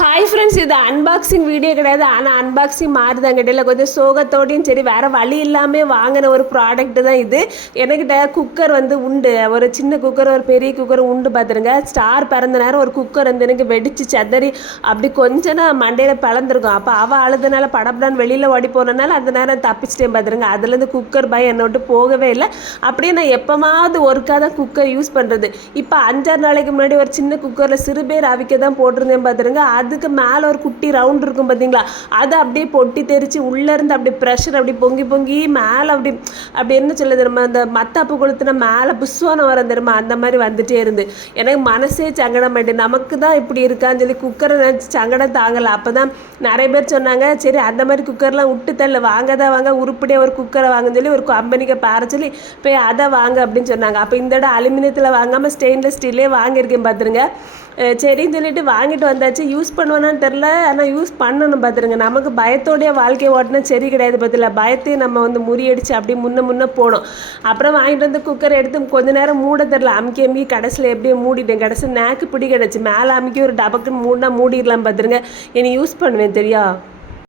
Hi friends இது unboxing video கிடையாது. ஆனால் அன்பாக்சிங் மாறுதாங்க இடையில கொஞ்சம் சோகத்தோடையும் சரி வேறு வழி இல்லாமல் வாங்கின ஒரு ப்ராடக்ட் தான் இது. என்கிட்ட குக்கர் வந்து உண்டு. ஒரு சின்ன குக்கர் ஒரு பெரிய குக்கர் உண்டு பார்த்துருங்க. ஸ்டார் பிறந்த நேரம் ஒரு குக்கர் வந்து எனக்கு வெடிச்சு செதறி அப்படி கொஞ்சம் நான் மண்டையில் பிளந்துருக்கும். அப்போ அவள் அழுதுனால படப்படான்னு வெளியில் ஓடி போனனால அந்த நேரம் தப்பிச்சிட்டேன் பார்த்துருங்க. அதுலேருந்து குக்கர் பயம் என்னை விட்டு போகவே இல்லை. அப்படியே நான் எப்போமாவது ஒர்க்காக தான் குக்கர் யூஸ் பண்ணுறது இப்போ அஞ்சாறு நாளைக்கு முன்னாடி ஒரு சின்ன குக்கரில் சிறு பேர் அவிக்க தான் போட்டிருந்தேன் பார்த்துருங்க. அதுக்கு மேலே ஒரு குட்டி ரவுண்ட் இருக்கும் பார்த்தீங்களா அதை அப்படியே பொட்டி தெரிச்சு உள்ளேருந்து அப்படியே ப்ரெஷர் அப்படி பொங்கி பொங்கி மேலே அப்படி அப்படி என்ன சொல்ல தெரியுமா? அந்த மத்தாப்பு கொளுத்துனா மேலே புஸ்வானம் வர தெரியுமா? அந்த மாதிரி வந்துட்டே இருந்து. எனக்கு மனசே சங்கடமாயிட்டு நமக்கு தான் இப்படி இருக்கான்னு சொல்லி குக்கரை நினச்சி சங்கடம் தாங்கலை. அப்போ தான் நிறைய பேர் சொன்னாங்க சரி அந்த மாதிரி குக்கர்லாம் விட்டு தள்ள வாங்க தான் வாங்க உருப்படியாக ஒரு குக்கரை வாங்கன்னு சொல்லி ஒரு கம்பெனிக்கு பார சொல்லி போய் அதை வாங்க அப்படின்னு சொன்னாங்க. அப்போ இந்த இடம் அலுமினியத்தில் வாங்காமல் ஸ்டெயின்லெஸ் ஸ்டீல்லே வாங்கியிருக்கேன் பார்த்துருங்க சரின்னு சொல்லிட்டு வாங்கிட்டு வந்தாச்சு. யூஸ் பண்ணுவேனான்னு தெரில ஆனால் யூஸ் பண்ணணும் பார்த்துருங்க. நமக்கு பயத்தோடைய வாழ்க்கை ஓட்டினா சரி கிடையாது பார்த்துல பயத்தையும் நம்ம வந்து முறியடிச்சு அப்படியே முன்ன முன்ன போனோம். அப்புறம் வாங்கிட்டு வந்து குக்கர் எடுத்து கொஞ்ச நேரம் மூட தெரில அமுக்கி அமுக்கி கடைசியில் எப்படியும் மூடிட்டேன். கடைசியில் நேக்கு பிடி கிடச்சி மேலே அமுக்கி ஒரு டபக்குன்னு மூடினா மூடிடலாம் பார்த்துருங்க. இனி யூஸ் பண்ணுவேன் தெரியா?